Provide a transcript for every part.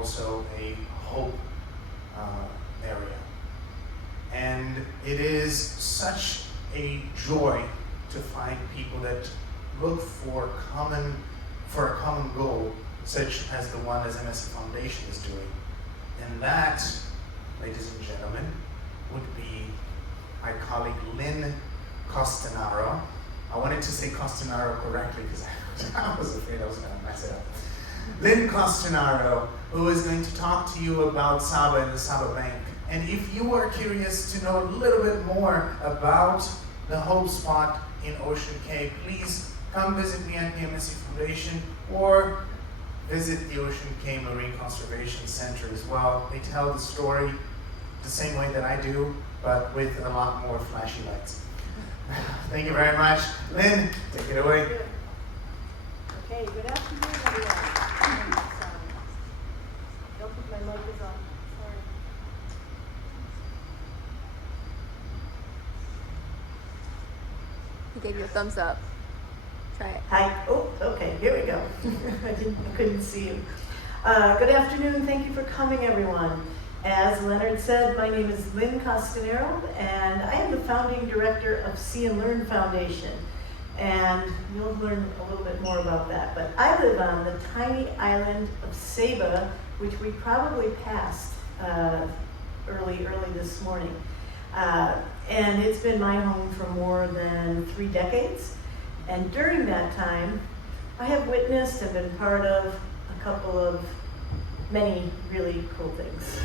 also a hope area. And it is such a joy to find people that look for a common goal, such as the one as MSC Foundation is doing. And that, ladies and gentlemen, would be my colleague Lynn Costenaro. I wanted to say Costenaro correctly because I was afraid I was going to mess it up. Lynn Costenaro, who is going to talk to you about Saba and the Saba Bank. And if you are curious to know a little bit more about the Hope Spot in Ocean Cay, please come visit me at the MSC Foundation or visit the Ocean Cay Marine Conservation Center as well. They tell the story the same way that I do, but with a lot more flashy lights. Thank you very much. Lynn, take it away. Good. Okay, good afternoon, everyone. Don't think my mic is on. Sorry. He gave you a thumbs up. Try it. Hi. Oh, okay. Here we go. I couldn't see you. Good afternoon. Thank you for coming, everyone. As Leonard said, my name is Lynn Costenaro, and I am the founding director of See and Learn Foundation. And you'll learn a little bit more about that. But I live on the tiny island of Saba, which we probably passed early this morning. And it's been my home for more than 3 decades. And during that time, I have witnessed and been part of a couple of many really cool things.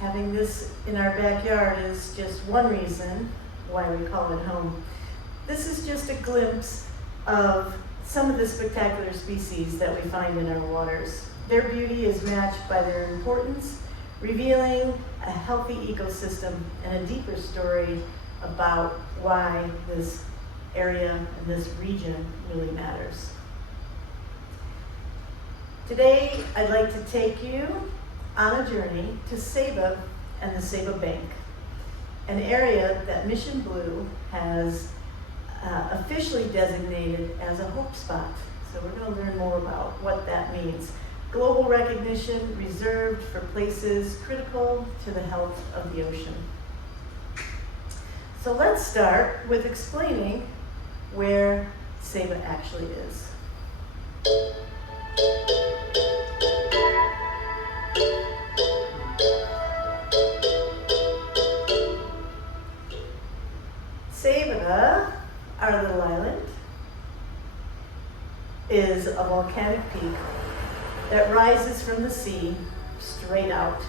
Having this in our backyard is just one reason why we call it home. This is just a glimpse of some of the spectacular species that we find in our waters. Their beauty is matched by their importance, revealing a healthy ecosystem and a deeper story about why this area and this region really matters. Today, I'd like to take you on a journey to Saba and the Saba Bank, an area that Mission Blue has officially designated as a hope spot. So we're going to learn more about what that means. Global recognition reserved for places critical to the health of the ocean. So let's start with explaining where Saba actually is. Saba, our little island, is a volcanic peak that rises from the sea straight out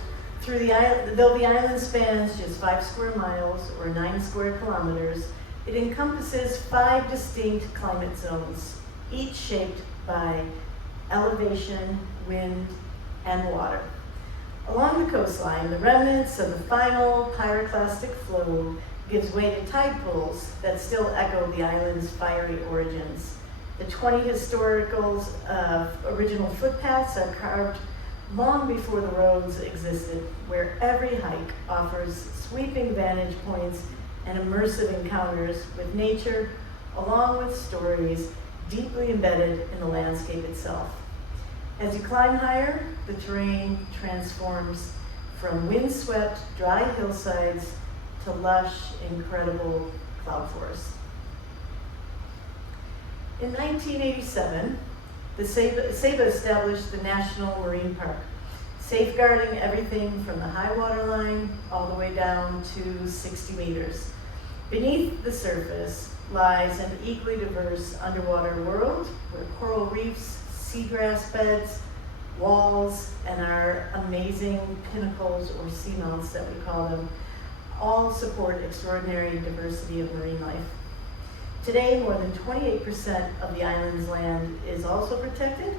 through the island. Though the island spans just 5 square miles or 9 square kilometers, it encompasses 5 distinct climate zones, each shaped by elevation, wind, and water. Along the coastline, the remnants of the final pyroclastic flow gives way to tide pools that still echo the island's fiery origins. The 20 historicals of original footpaths are carved long before the roads existed, where every hike offers sweeping vantage points and immersive encounters with nature, along with stories deeply embedded in the landscape itself. As you climb higher, the terrain transforms from windswept, dry hillsides to lush, incredible cloud forests. In 1987, Saba established the National Marine Park, safeguarding everything from the high water line all the way down to 60 meters. Beneath the surface lies an equally diverse underwater world where coral reefs, seagrass beds, walls, and our amazing pinnacles or seamounts that we call them all support extraordinary diversity of marine life. Today, more than 28% of the island's land is also protected,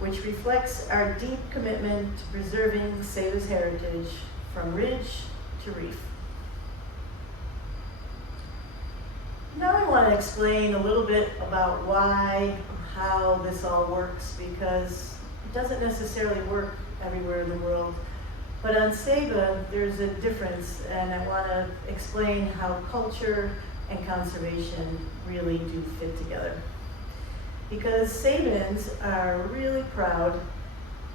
which reflects our deep commitment to preserving Saba's heritage from ridge to reef. Now I want to explain a little bit about why, how this all works, because it doesn't necessarily work everywhere in the world. But on Saba, there's a difference, and I want to explain how culture and conservation really do fit together. Because Sabans are really proud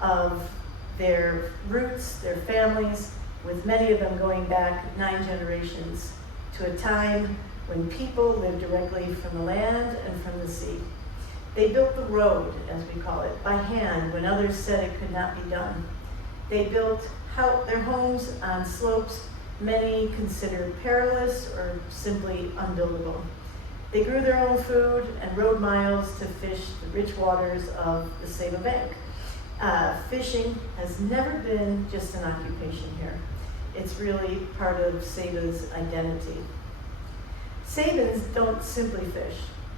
of their roots, their families, with many of them going back 9 generations to a time when people lived directly from the land and from the sea. They built the road, as we call it, by hand when others said it could not be done. They built their homes on slopes many considered perilous or simply unbuildable. They grew their own food and rode miles to fish the rich waters of the Saba Bank. Fishing has never been just an occupation here. It's really part of Saba's identity. Sabans don't simply fish.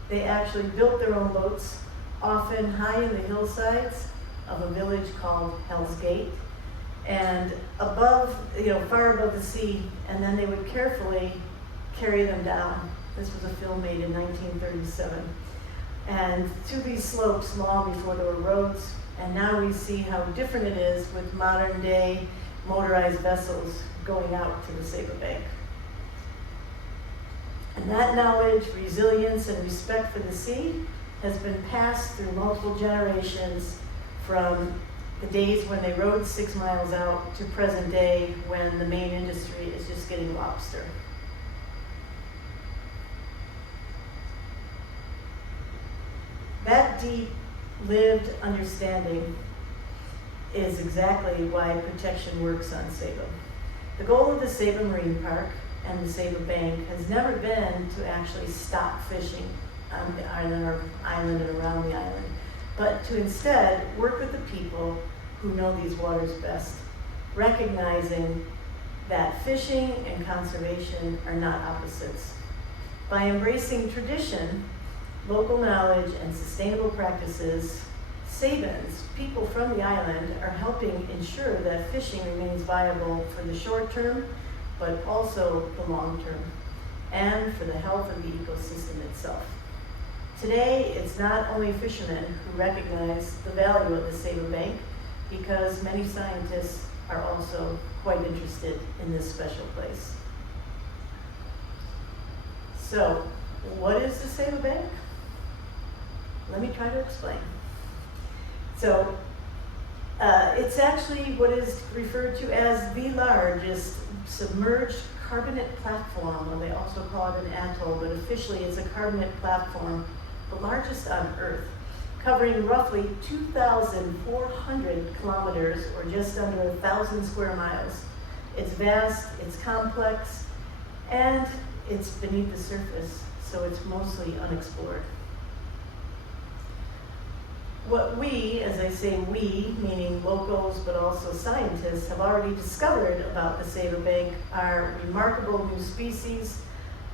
They actually built their own boats, often high in the hillsides of a village called Hell's Gate, and above, far above the sea, and then they would carefully carry them down. This was a film made in 1937. And to these slopes long before there were roads, and now we see how different it is with modern day motorized vessels going out to the Saba Bank. And that knowledge, resilience, and respect for the sea has been passed through multiple generations, from the days when they rode 6 miles out to present day when the main industry is just getting lobster. That deep, lived understanding is exactly why protection works on Saba. The goal of the Saba Marine Park and the Saba Bank has never been to actually stop fishing on our island and around the island, but to instead work with the people who know these waters best, recognizing that fishing and conservation are not opposites. By embracing tradition, local knowledge, and sustainable practices, Sabans, people from the island, are helping ensure that fishing remains viable for the short term, but also the long term, and for the health of the ecosystem itself. Today, it's not only fishermen who recognize the value of the Saba Bank, because many scientists are also quite interested in this special place. So, what is the Saba Bank? Let me try to explain. So, it's actually what is referred to as the largest submerged carbonate platform, or they also call it an atoll, but officially it's a carbonate platform, the largest on Earth, covering roughly 2,400 kilometers, or just under 1,000 square miles. It's vast, it's complex, and it's beneath the surface, so it's mostly unexplored. What we, as I say we, meaning locals but also scientists, have already discovered about the Saba Bank are remarkable new species,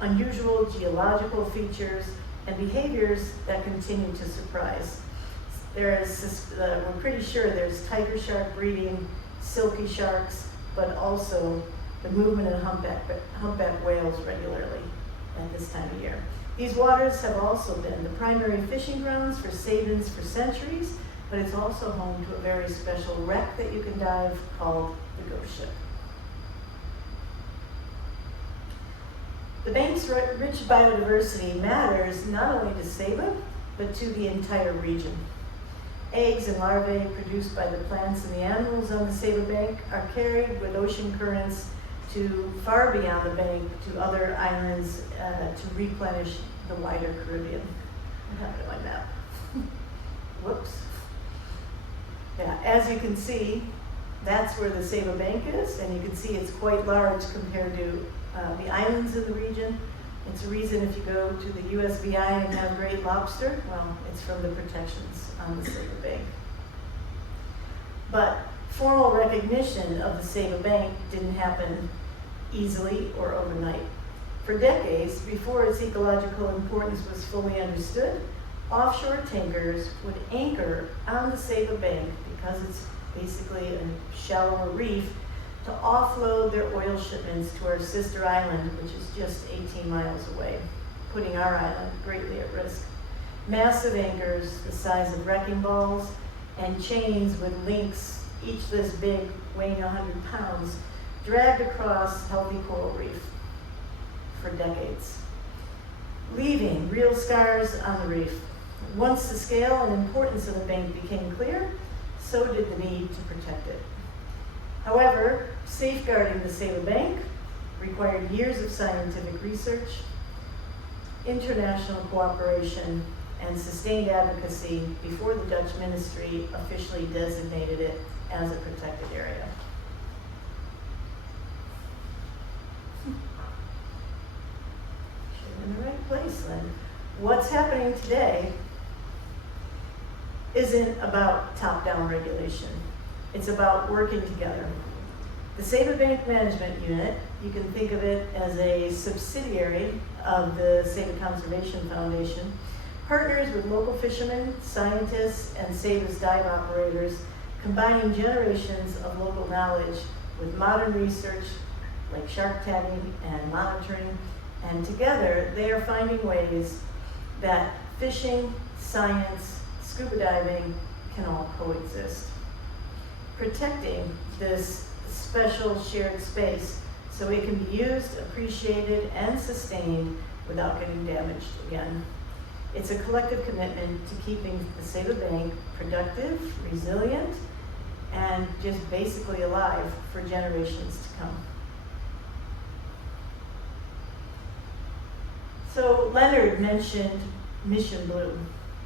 unusual geological features, and behaviors that continue to surprise. We're pretty sure there's tiger shark breeding, silky sharks, but also the movement of humpback whales regularly at this time of year. These waters have also been the primary fishing grounds for Sabans for centuries, but it's also home to a very special wreck that you can dive called the Ghost Ship. The bank's rich biodiversity matters not only to Saba, but to the entire region. Eggs and larvae produced by the plants and the animals on the Saba Bank are carried with ocean currents to far beyond the bank to other islands to replenish the wider Caribbean. I have it on my map. Whoops. Yeah, as you can see, that's where the Saba Bank is, and you can see it's quite large compared to the islands in the region. It's a reason if you go to the USVI and have great lobster, well, it's from the protections on the Saba Bank. But formal recognition of the Saba Bank didn't happen easily or overnight. For decades, before its ecological importance was fully understood, offshore tankers would anchor on the Saba Bank, because it's basically a shallower reef, to offload their oil shipments to our sister island, which is just 18 miles away, putting our island greatly at risk. Massive anchors the size of wrecking balls and chains with links, each this big, weighing 100 pounds, dragged across healthy coral reef for decades, leaving real scars on the reef. Once the scale and importance of the bank became clear, so did the need to protect it. However, safeguarding the Saba Bank required years of scientific research, international cooperation, and sustained advocacy before the Dutch ministry officially designated it as a protected area. You're in the right place, Lynn. What's happening today isn't about top-down regulation. It's about working together. The Saba Bank Management Unit, you can think of it as a subsidiary of the Saba Conservation Foundation, partners with local fishermen, scientists, and Saba's dive operators, combining generations of local knowledge with modern research like shark tagging and monitoring, and together they are finding ways that fishing, science, scuba diving can all coexist. Protecting this special shared space so it can be used, appreciated, and sustained without getting damaged again. It's a collective commitment to keeping the Saba Bank productive, resilient, and just basically alive for generations to come. So Leonard mentioned Mission Blue,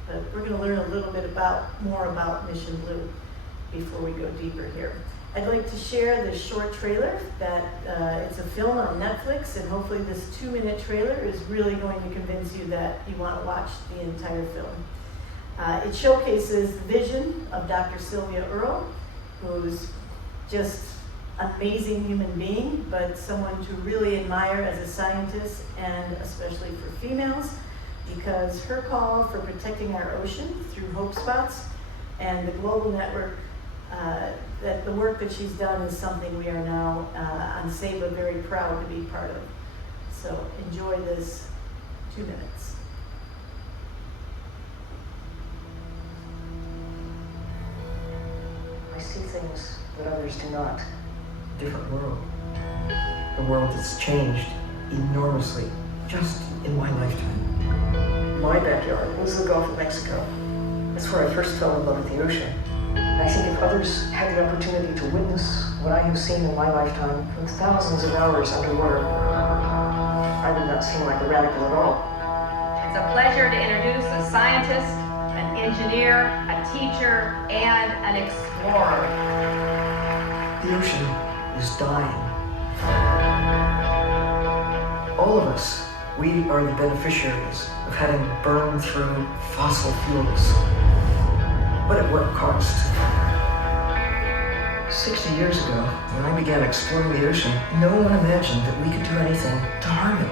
but we're going to learn a little bit more about Mission Blue before we go deeper here. I'd like to share this short trailer that it's a film on Netflix, and hopefully this 2-minute trailer is really going to convince you that you want to watch the entire film. It showcases the vision of Dr. Sylvia Earle, who's just an amazing human being, but someone to really admire as a scientist, and especially for females, because her call for protecting our ocean through Hope Spots and the global network, that the work that she's done is something we are now on Saba very proud to be part of. So enjoy this 2 minutes. I see things that others do not. Different world. A world that's changed enormously just in my lifetime. My backyard was the Gulf of Mexico. That's where I first fell in love with the ocean. And I think if others had the opportunity to witness what I have seen in my lifetime from thousands of hours underwater, I would not seem like a radical at all. It's a pleasure to introduce a scientist, an engineer, a teacher, and an explorer. The ocean is dying. All of us, we are the beneficiaries of having burned through fossil fuels. But at what cost? 60 years ago, when I began exploring the ocean, no one imagined that we could do anything to harm it.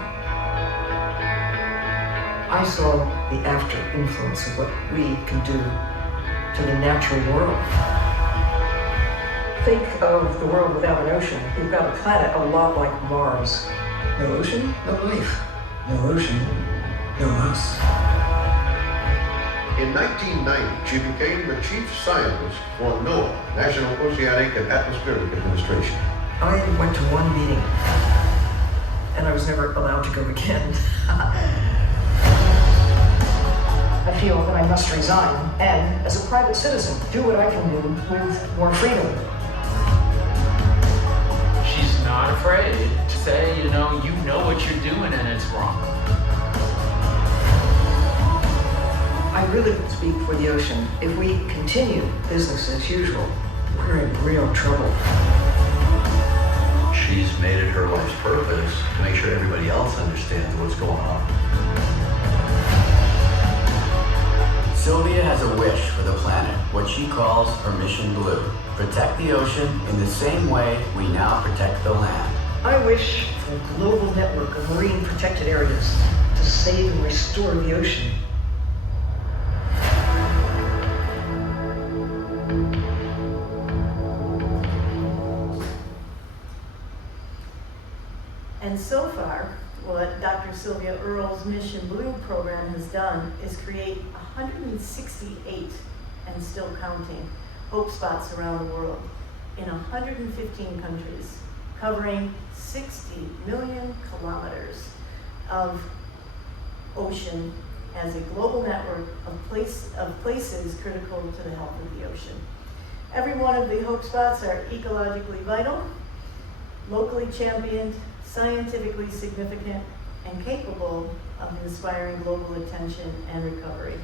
I saw the after influence of what we can do to the natural world. Think of the world without an ocean. You've got a planet a lot like Mars. No ocean, no life. No ocean, no us. In 1990, she became the chief scientist for NOAA, National Oceanic and Atmospheric Administration. I went to one meeting, and I was never allowed to go again. I feel that I must resign and, as a private citizen, do what I can do with more freedom. She's not afraid to say, you know what you're doing and it's wrong. I really speak for the ocean. If we continue business as usual, we're in real trouble. She's made it her life's purpose to make sure everybody else understands what's going on. Sylvia has a wish for the planet, what she calls her Mission Blue. Protect the ocean in the same way we now protect the land. I wish for a global network of marine protected areas to save and restore the ocean. And so far, what Dr. Sylvia Earle's Mission Blue program has done is create 168, and still counting, hope spots around the world in 115 countries, covering 60 million kilometers of ocean as a global network of places critical to the health of the ocean. Every one of the hope spots are ecologically vital, locally championed, scientifically significant, and capable of inspiring global attention and recovery.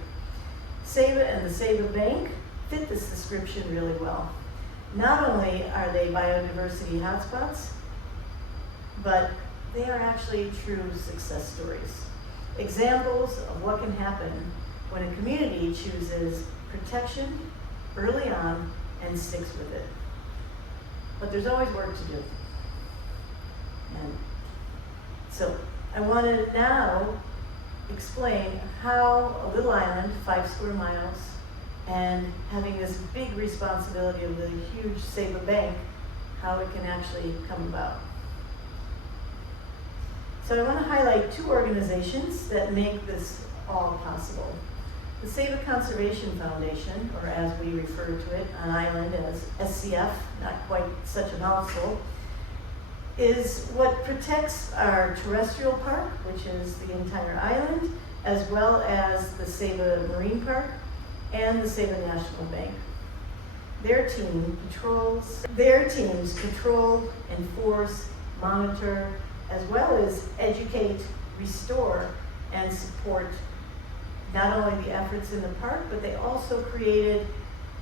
Saba and the Saba Bank fit this description really well. Not only are they biodiversity hotspots, but they are actually true success stories. Examples of what can happen when a community chooses protection early on and sticks with it. But there's always work to do. And so I want to now explain how a little island, 5 square miles, and having this big responsibility of the huge Saba Bank, how it can actually come about. So I want to highlight 2 organizations that make this all possible. The Saba Conservation Foundation, or as we refer to it on island as SCF, not quite such a mouthful, is what protects our terrestrial park, which is the entire island, as well as the Saba Marine Park and the Saba National Bank. Their teams control, enforce, monitor, as well as educate, restore, and support not only the efforts in the park, but they also created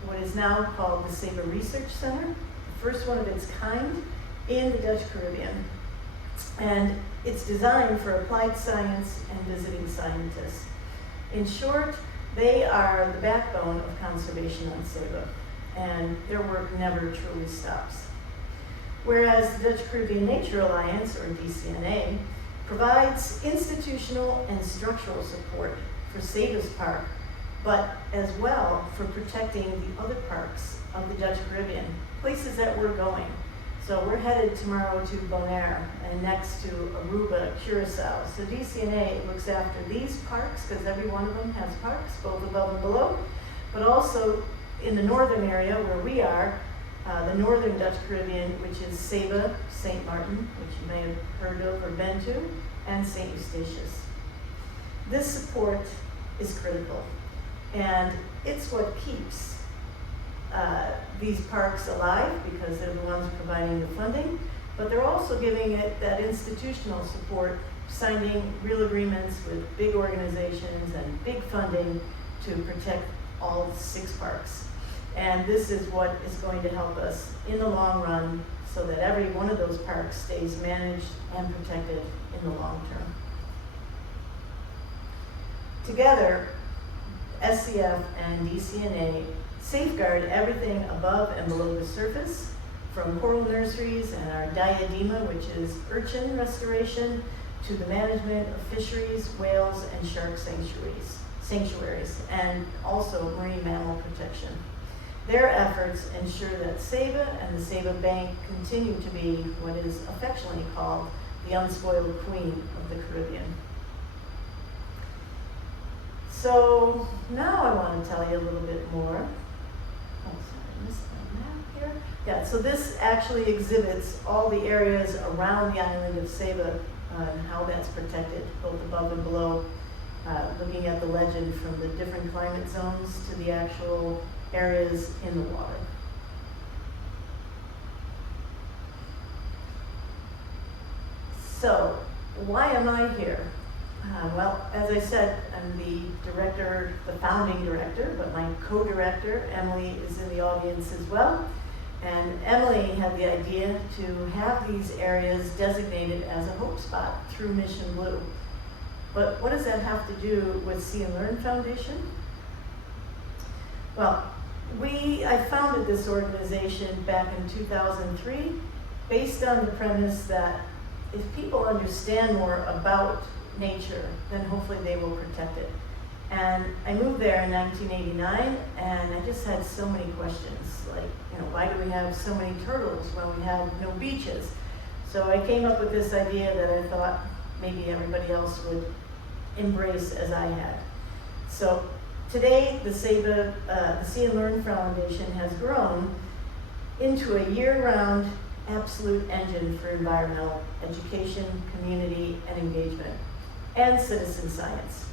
what is now called the Saba Research Center, the first one of its kind in the Dutch Caribbean. And it's designed for applied science and visiting scientists. In short, they are the backbone of conservation on Saba, and their work never truly stops. Whereas the Dutch Caribbean Nature Alliance, or DCNA, provides institutional and structural support for Saba's park, but as well for protecting the other parks of the Dutch Caribbean, places that we're going. So we're headed tomorrow to Bonaire and next to Aruba, Curacao. So DCNA looks after these parks because every one of them has parks, both above and below, but also in the northern area where we are, the northern Dutch Caribbean, which is Saba, St. Martin, which you may have heard of or been to, and St. Eustatius. This support is critical, and it's what keeps these parks alive because they're the ones providing the funding, but they're also giving it that institutional support, signing real agreements with big organizations and big funding to protect all 6 parks. And this is what is going to help us in the long run so that every one of those parks stays managed and protected in the long term. Together, SCF and DCNA safeguard everything above and below the surface, from coral nurseries and our diadema, which is urchin restoration, to the management of fisheries, whales, and shark sanctuaries, and also marine mammal protection. Their efforts ensure that Saba and the Saba Bank continue to be what is affectionately called the unspoiled queen of the Caribbean. So now I want to tell you a little bit more. Oh, sorry, I missed my map here. Yeah, so this actually exhibits all the areas around the island of Saba and how that's protected, both above and below, looking at the legend from the different climate zones to the actual areas in the water. So, why am I here? Well, as I said, I'm the director, the founding director, but my co-director, Emily, is in the audience as well. And Emily had the idea to have these areas designated as a hope spot through Mission Blue. But what does that have to do with See and Learn Foundation? Well, I founded this organization back in 2003, based on the premise that if people understand more about nature, then hopefully they will protect it. And I moved there in 1989, and I just had so many questions, like, why do we have so many turtles when we have no beaches? So I came up with this idea that I thought maybe everybody else would embrace as I had. So today, the Saba, the See and Learn Foundation has grown into a year-round absolute engine for environmental education, community, and engagement, and citizen science.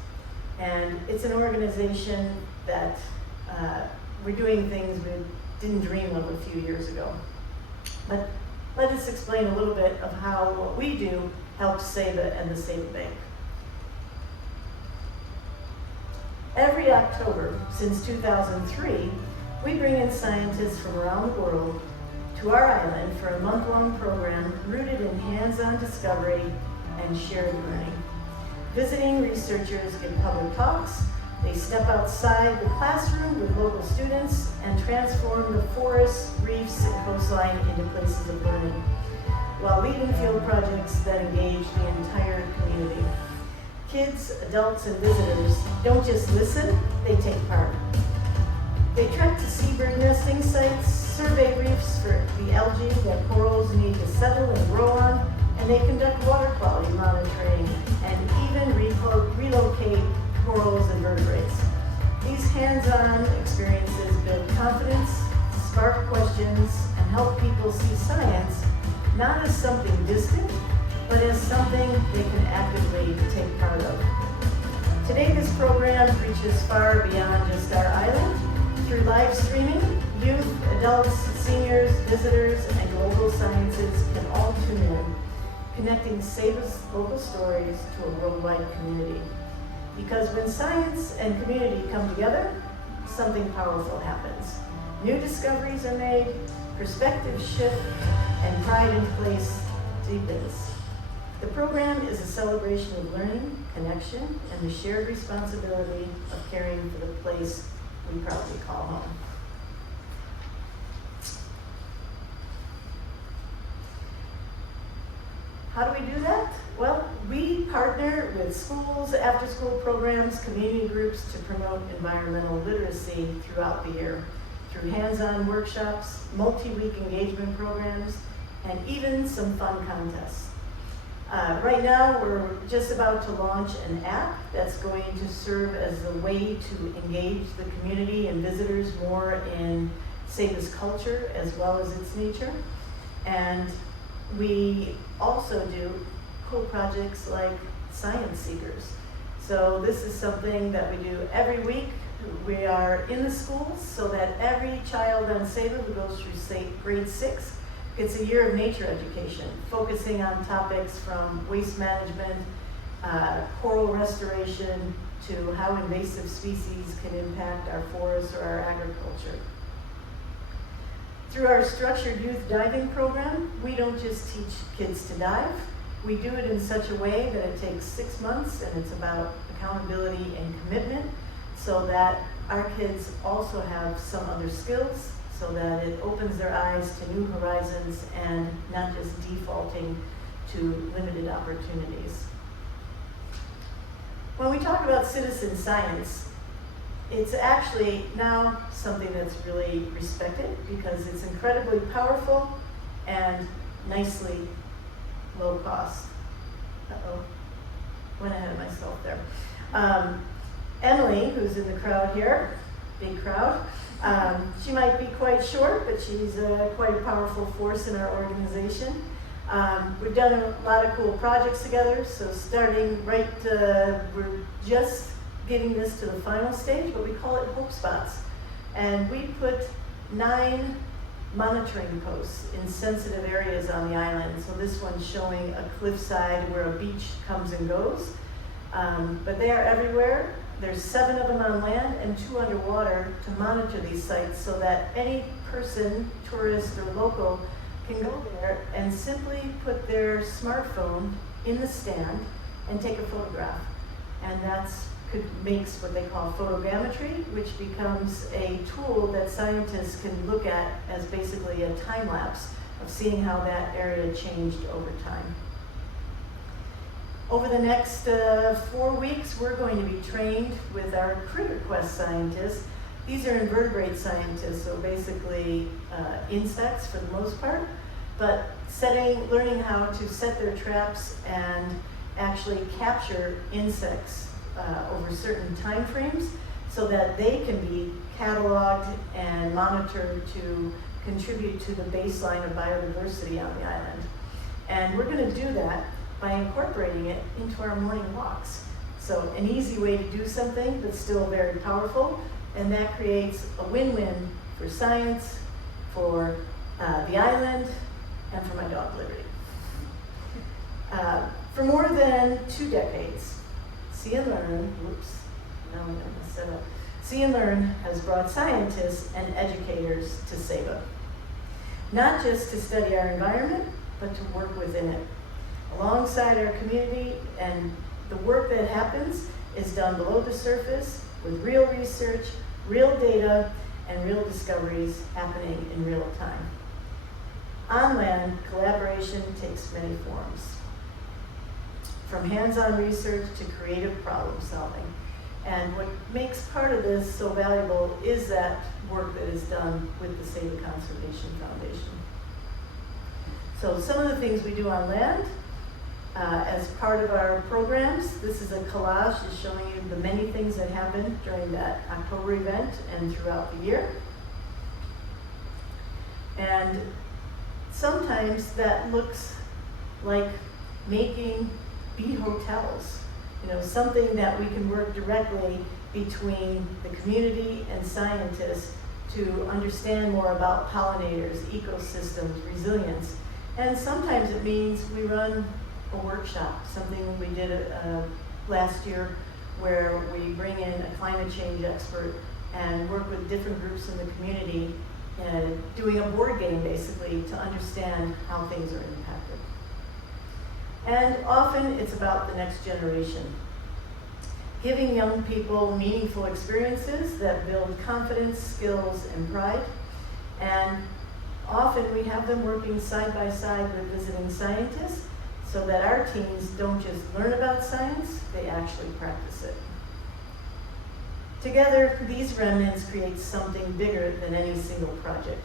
And it's an organization that we're doing things we didn't dream of a few years ago. But let us explain a little bit of how what we do helps Saba and the Saba Bank. Every October since 2003, we bring in scientists from around the world to our island for a month-long program rooted in hands-on discovery and shared learning. Visiting researchers give public talks, they step outside the classroom with local students and transform the forests, reefs, and coastline into places of learning, while leading field projects that engage the entire community. Kids, adults, and visitors don't just listen, they take part. They trek to seabird nesting sites, survey reefs for the algae that corals need to settle and grow on, and they conduct water quality monitoring and even relocate corals and vertebrates. These hands-on experiences build confidence, spark questions, and help people see science not as something distant, but as something they can actively take part of. Today, this program reaches far beyond just our island. Through live streaming, youth, adults, seniors, visitors, and global sciences can all tune in, connecting Saba's local stories to a worldwide community. Because when science and community come together, something powerful happens. New discoveries are made, perspectives shift, and pride in place deepens. The program is a celebration of learning, connection, and the shared responsibility of caring for the place we proudly call home. How do we do that? Well, we partner with schools, after-school programs, community groups to promote environmental literacy throughout the year through hands-on workshops, multi-week engagement programs, and even some fun contests. Right now, we're just about to launch an app that's going to serve as a way to engage the community and visitors more in Saba's culture as well as its nature. And we also do cool projects like Science Seekers. So this is something that we do every week. We are in the schools so that every child on Saba who goes through, say, grade 6 gets a year of nature education, focusing on topics from waste management, coral restoration, to how invasive species can impact our forests or our agriculture. Through our structured youth diving program, we don't just teach kids to dive, we do it in such a way that it takes 6 months, and it's about accountability and commitment, so that our kids also have some other skills, so that it opens their eyes to new horizons and not just defaulting to limited opportunities. When we talk about citizen science, it's actually now something that's really respected because it's incredibly powerful and nicely low cost. Uh-oh, went ahead of myself there. Emily, who's in the crowd here, big crowd, she might be quite short, but she's quite a powerful force in our organization. We've done a lot of cool projects together, so starting right, we're just getting this to the final stage, but we call it Hope Spots. And we put 9 monitoring posts in sensitive areas on the island. So this one's showing a cliffside where a beach comes and goes, but they are everywhere. There's 7 of them on land and 2 underwater to monitor these sites so that any person, tourist or local, can go there and simply put their smartphone in the stand and take a photograph. And that's makes what they call photogrammetry, which becomes a tool that scientists can look at as basically a time lapse of seeing how that area changed over time. Over the next 4 weeks, we're going to be trained with our Critter Quest scientists. These are invertebrate scientists, so basically insects for the most part, but learning how to set their traps and actually capture insects over certain time frames so that they can be cataloged and monitored to contribute to the baseline of biodiversity on the island. And we're going to do that by incorporating it into our morning walks. So an easy way to do something, but still very powerful, and that creates a win-win for science, for the island, and for my dog Liberty. For more than 2 decades, See and Learn, now I'm gonna mess that up. See and Learn has brought scientists and educators to Saba, not just to study our environment, but to work within it, alongside our community, and the work that happens is done below the surface with real research, real data, and real discoveries happening in real time. On land, collaboration takes many forms, from hands-on research to creative problem solving. And what makes part of this so valuable is that work that is done with the Saba Conservation Foundation. So some of the things we do on land, as part of our programs, this is a collage just showing you the many things that happened during that October event and throughout the year. And sometimes that looks like making bee hotels, something that we can work directly between the community and scientists to understand more about pollinators, ecosystems, resilience. And sometimes it means we run a workshop, something we did last year where we bring in a climate change expert and work with different groups in the community, doing a board game basically to understand how things are impacted. And often it's about the next generation, giving young people meaningful experiences that build confidence, skills, and pride. And often we have them working side by side with visiting scientists so that our teens don't just learn about science, they actually practice it. Together, these remnants create something bigger than any single project.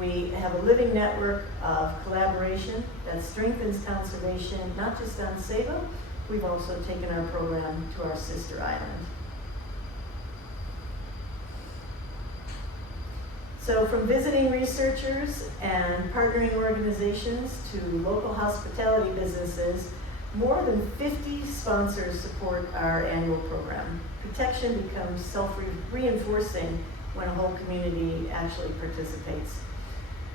We have a living network of collaboration that strengthens conservation, not just on Saba, we've also taken our program to our sister island. So from visiting researchers and partnering organizations to local hospitality businesses, more than 50 sponsors support our annual program. Protection becomes self-reinforcing when a whole community actually participates.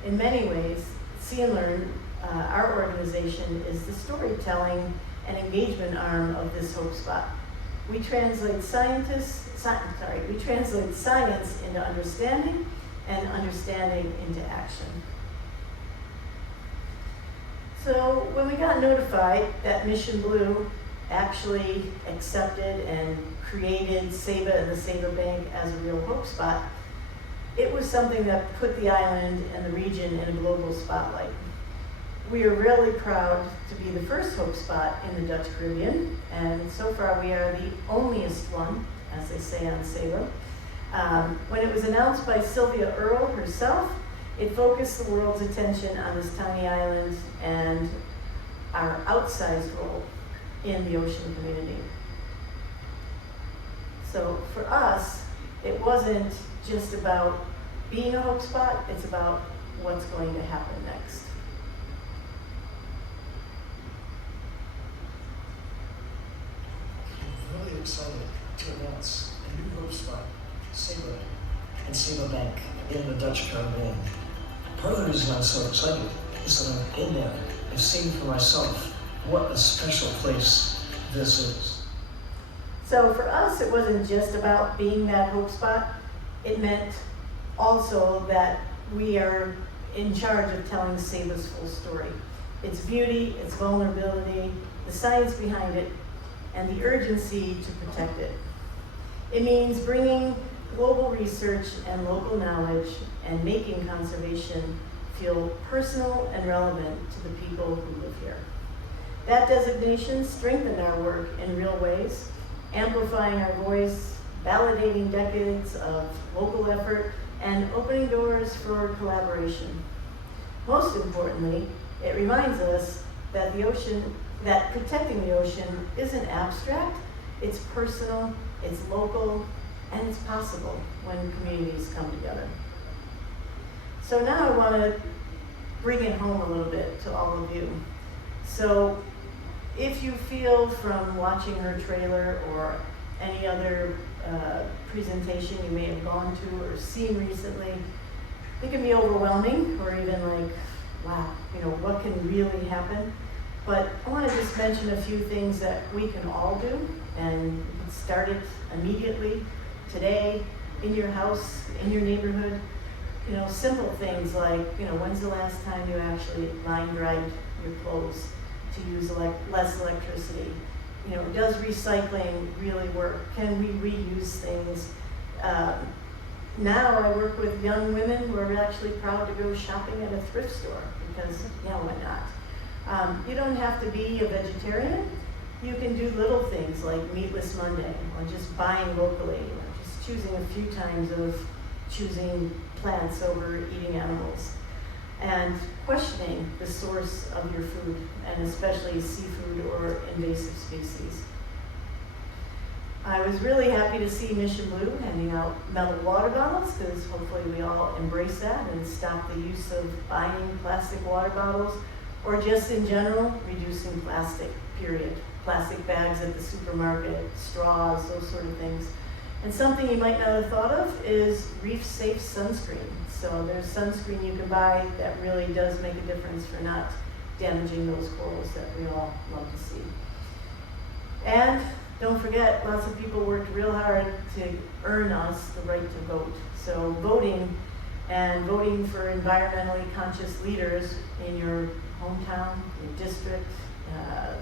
In many ways, See and Learn, our organization, is the storytelling and engagement arm of this Hope Spot. We translate science into understanding and understanding into action. So when we got notified that Mission Blue actually accepted and created Saba and the Saba Bank as a real Hope Spot, it was something that put the island and the region in a global spotlight. We are really proud to be the first Hope Spot in the Dutch Caribbean, and so far we are the onlyest one, as they say on Saba. When it was announced by Sylvia Earle herself, it focused the world's attention on this tiny island and our outsized role in the ocean community. So for us, it wasn't just about being a Hope Spot, it's about what's going to happen next. I'm really excited to announce a new Hope Spot, Saba and Saba Bank in the Dutch Caribbean. Part of the reason I'm so excited is that I'm in there. I've seen for myself what a special place this is. So for us, it wasn't just about being that Hope Spot. It meant also that we are in charge of telling Saba's full story. Its beauty, its vulnerability, the science behind it, and the urgency to protect it. It means bringing global research and local knowledge and making conservation feel personal and relevant to the people who live here. That designation strengthened our work in real ways, amplifying our voice, validating decades of local effort, and opening doors for collaboration. Most importantly, it reminds us that that protecting the ocean isn't abstract, it's personal, it's local, and it's possible when communities come together. So now I want to bring it home a little bit to all of you. So if you feel from watching her trailer or any other presentation you may have gone to or seen recently, it can be overwhelming or even like, wow, what can really happen? But I want to just mention a few things that we can all do, and you can start it immediately, today, in your house, in your neighborhood. Simple things like, when's the last time you actually line dried your clothes to use less electricity? Does recycling really work? Can we reuse things? Now I work with young women who are actually proud to go shopping at a thrift store because, why not? You don't have to be a vegetarian. You can do little things like Meatless Monday, or just buying locally, or just choosing a few times of choosing plants over eating animals, and questioning the source of your food, and especially seafood or invasive species. I was really happy to see Mission Blue handing out metal water bottles, because hopefully we all embrace that and stop the use of buying plastic water bottles, or just in general, reducing plastic, period. Plastic bags at the supermarket, straws, those sort of things. And something you might not have thought of is reef-safe sunscreen. So there's sunscreen you can buy that really does make a difference for not damaging those corals that we all love to see. And don't forget, lots of people worked real hard to earn us the right to vote. So voting, and voting for environmentally conscious leaders in your hometown, your district,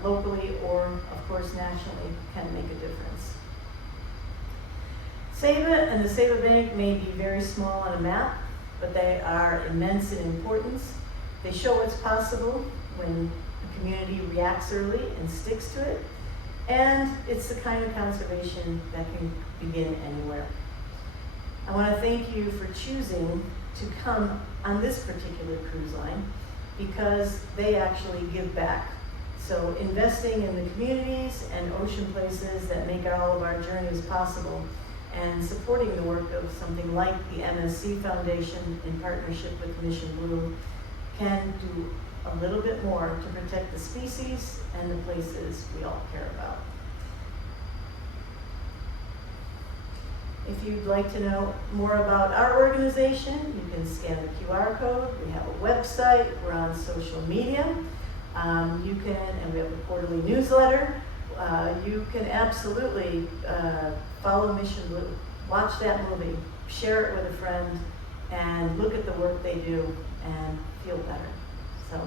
locally, or of course nationally, can make a difference. Saba and the Saba Bank may be very small on a map, but they are immense in importance. They show what's possible when a community reacts early and sticks to it, and it's the kind of conservation that can begin anywhere. I want to thank you for choosing to come on this particular cruise line, because they actually give back. So investing in the communities and ocean places that make all of our journeys possible, and supporting the work of something like the MSC Foundation in partnership with Mission Blue can do a little bit more to protect the species and the places we all care about. If you'd like to know more about our organization, you can scan the QR code. We have a website, we're on social media. And we have a quarterly newsletter. You can absolutely follow Mission Blue, watch that movie, share it with a friend, and look at the work they do and feel better.